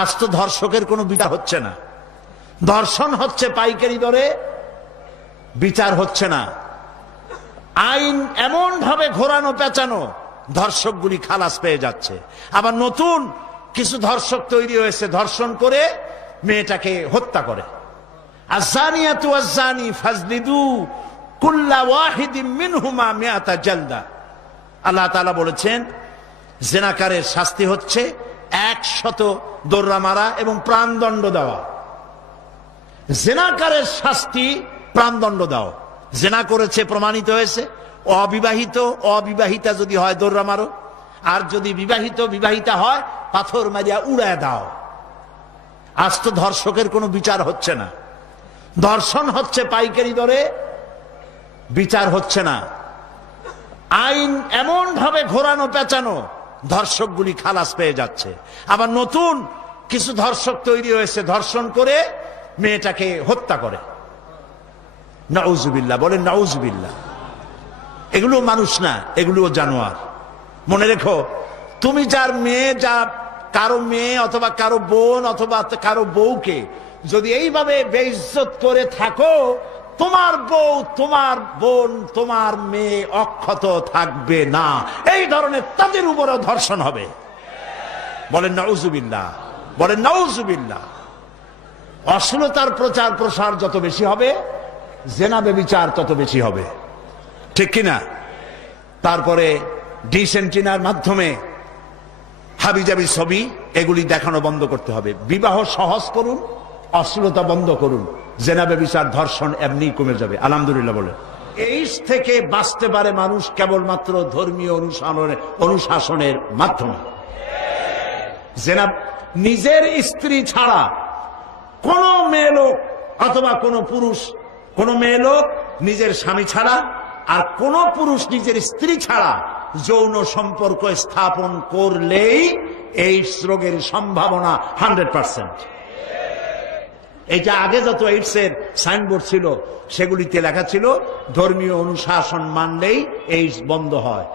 আজ তো ধর্ষকের কোনো বিচার হচ্ছে না, ধর্ষণ হচ্ছে পাইকারি দরে, বিচার হচ্ছে না। আইন এমন ভাবে ঘোরানো পেঁচানো, ধর্ষকগুলি খালাস পেয়ে যাচ্ছে। আবার নতুন কিছু ধর্ষক তৈরি হয়েছে, ধর্ষণ করে মেয়েটাকে হত্যা করে। আযানিয়াতু ওয়াজ্জানি ফাজলিদু কুল্লা ওয়াহিদিন মিনহুমা মিআতা জালদা। আল্লাহ তাআলা বলেছেন জিনাকারের শাস্তি হচ্ছে 100 দোররা মারা এবং প্রাণদণ্ড দেওয়া। জিনাকারের শাস্তি প্রাণদণ্ড দাও। জিনা করেছে প্রমাণিত হয়েছে, অবিবাহিতা যদি হয় দোররা মারো, আর যদি বিবাহিতা হয় পাথর মারিয়া উড়ায় দাও। আজ তো ধর্ষকের কোনো বিচার হচ্ছে না, ধর্ষণ হচ্ছে পাইকারি দরে, বিচার হচ্ছে না। আইন এমন ভাবে ঘোরানো পেঁচানো, ধর্ষকগুলি খালাস পেয়ে যাচ্ছে। আবার নতুন কিছু ধর্ষক তৈরি হয়েছে, ধর্ষণ করে মেয়েটাকে হত্যা করে। নাউজুবিল্লাহ, বলেন নাউজুবিল্লাহ। এগুলো মানুষ না, এগুলো জানোয়ার। মনে রেখো, তুমি যার মেয়ে, যা কারো মেয়ে অথবা কারো বোন অথবা কারো বউকে যদি এইভাবে বেইজ্জত করে থাকো, তোমার বউ, তোমার বোন, তোমার মেয়ে অক্ষত থাকবে না। এই ধরনের তাদের উপরেও ধর্ষণ হবে। বলেন নাউজুবিল্লাহ, বলেন নাউজুবিল্লাহ। অশ্লীলতার প্রচার প্রসার যত বেশি হবে, জেনা ব্যভিচার তত বেশি হবে, ঠিক কিনা? তারপরে ডিসেন্টিনার মাধ্যমে হাবিজাবি ছবি এগুলি দেখানো বন্ধ করতে হবে। বিবাহ সহজ করুন, অশ্লীলতা বন্ধ করুন, জেনা ব্যভিচার ধর্ষণ এমনি কমে যাবে। আলহামদুলিল্লাহ বলে। এই থেকে বাঁচতে পারে মানুষ কেবলমাত্র ধর্মীয় অনুশাসনের মাধ্যমে। জেনা নিজের স্ত্রী ছাড়া কোন মেয়ে লোক অথবা কোন পুরুষ, কোন মেয়ে লোক নিজের স্বামী ছাড়া আর কোন পুরুষ নিজের স্ত্রী ছাড়া যৌন সম্পর্ক স্থাপন করলেই এই রোগের সম্ভাবনা 100%। এইটা আগে যত এইডস এর সাইনবোর্ড ছিল সেগুলিতে লেখা ছিল ধর্মীয় অনুশাসন মানলেই এইডস বন্ধ হয়।